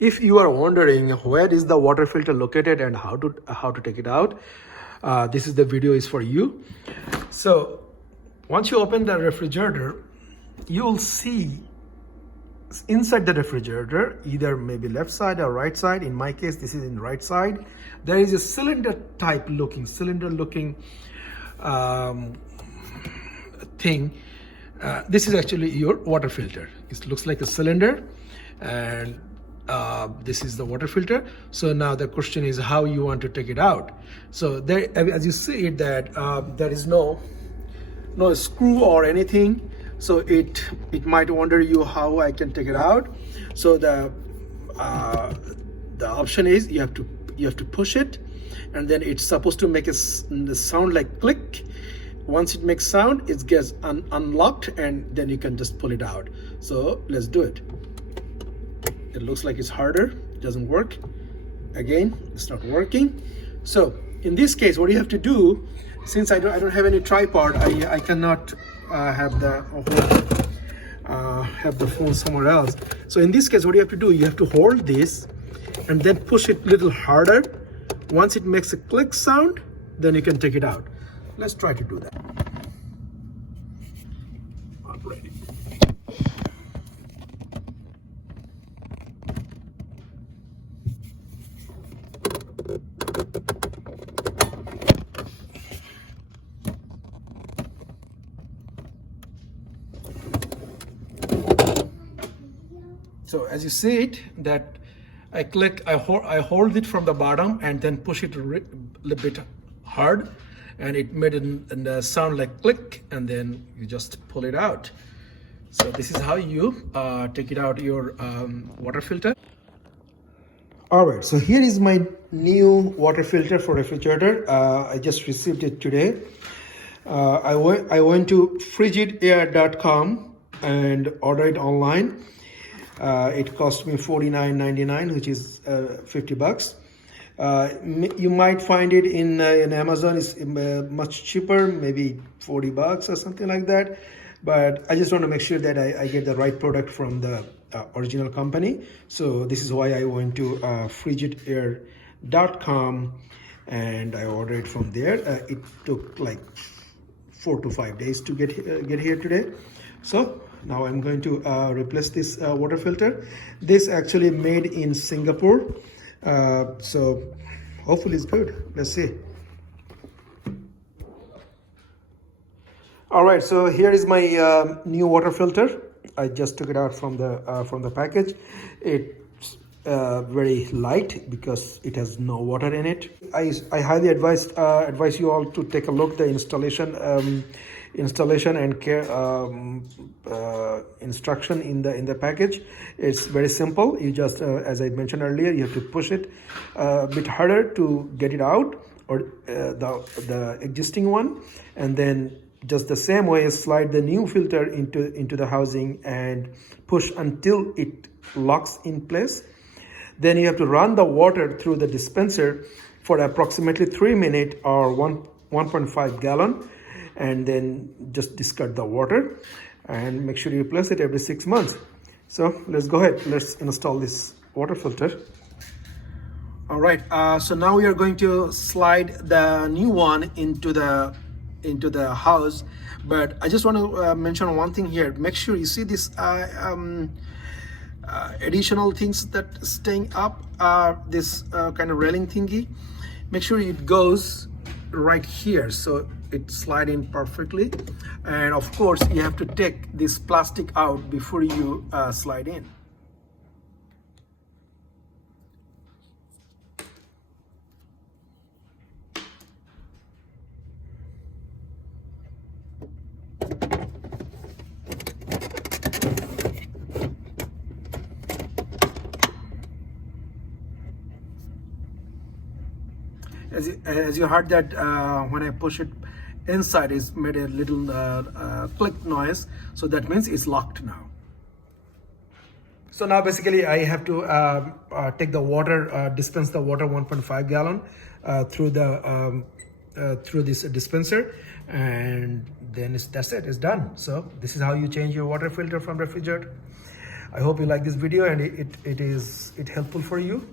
If you are wondering where is the water filter located and how to take it out, this is the video is for you. So once you open the refrigerator, you will see inside the refrigerator, either maybe left side or right side. In my case, this is in right side. There is a cylinder looking thing. This is actually your water filter. It looks like a cylinder, and this is the water filter. So now the question is how you want to take it out. So there, as you see it, that there is no screw or anything. So it might wonder you how I can take it out. So the option is you have to push it, and then it's supposed to make a sound like click. Once it makes sound, it gets unlocked, and then you can just pull it out. So let's do it. It looks like it's harder. It doesn't work. Again, it's not working. So in this case, what you have to do, since I don't have any tripod, I cannot have the phone somewhere else. So in this case, what you have to do, you have to hold this and then push it a little harder. Once it makes a click sound, then you can take it out. Let's try to do that. Not ready. So as you see it, that I hold it from the bottom and then push it a little bit hard, and it made a sound like click, and then you just pull it out. So this is how you take it out your water filter. All right, so here is my new water filter for refrigerator. I just received it today. I went to Frigidaire.com and ordered it online. It cost me $49.99, which is $50. You might find it in Amazon. It's much cheaper, maybe $40 or something like that. But I just want to make sure that I get the right product from the original company. So this is why I went to Frigidaire.com and I ordered it from there. It took like 4 to 5 days to get here today. So now I'm going to replace this water filter. This actually made in Singapore. So hopefully it's good. Let's see. All right, so here is my new water filter. I just took it out from the package. It's very light because it has no water in it. I highly advise you all to take a look the installation and care instruction in the package. It's very simple. You just as I mentioned earlier, you have to push it a bit harder to get it out, or the existing one, and then just the same way slide the new filter into the housing and push until it locks in place. Then you have to run the water through the dispenser for approximately 3 minutes or 1.5 gallon, and then just discard the water and make sure you replace it every 6 months. So let's go ahead. Let's install this water filter. All right. So now we are going to slide the new one into the house. But I just want to mention one thing here. Make sure you see this additional things that staying up, this kind of railing thingy. Make sure it goes right here so it slide in perfectly, and of course you have to take this plastic out before you slide in. As you heard that when I push it inside, it's made a little click noise, so that means it's locked now. So now basically I have to take the water, dispense the water 1.5 gallon through this dispenser, and then that's it, it's done. So this is how you change your water filter from refrigerator. I hope you like this video and it is helpful for you.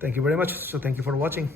Thank you very much. So thank you for watching.